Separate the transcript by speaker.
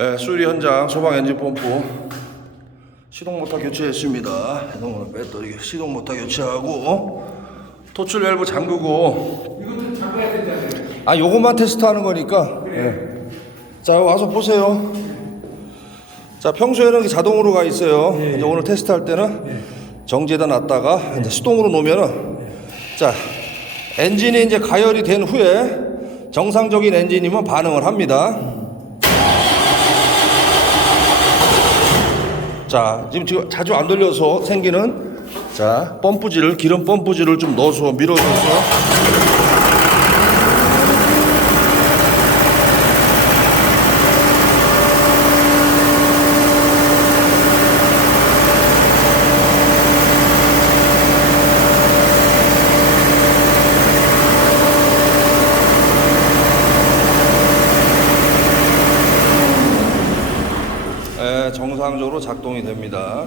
Speaker 1: 예, 수리 현장 소방 엔진 펌프 시동 모터 교체했습니다. 해동을 배터리 시동 모터 교체하고 토출 밸브 잠그고
Speaker 2: 이것도 잠가야 되잖아요.
Speaker 1: 아 요것만 테스트하는 거니까 예. 자 와서 보세요. 자 평소에는 자동으로 가 있어요. 이제 오늘 테스트할 때는 정지에다 놨다가 이제 수동으로 놓으면은 자 엔진이 이제 가열이 된 후에 정상적인 엔진이면 반응을 합니다. 자 지금 지금 자주 안 돌려서 생기는 자 펌프질을 기름 펌프질을 좀 넣어서 밀어줘서 예, 정상적으로 작동이 됩니다.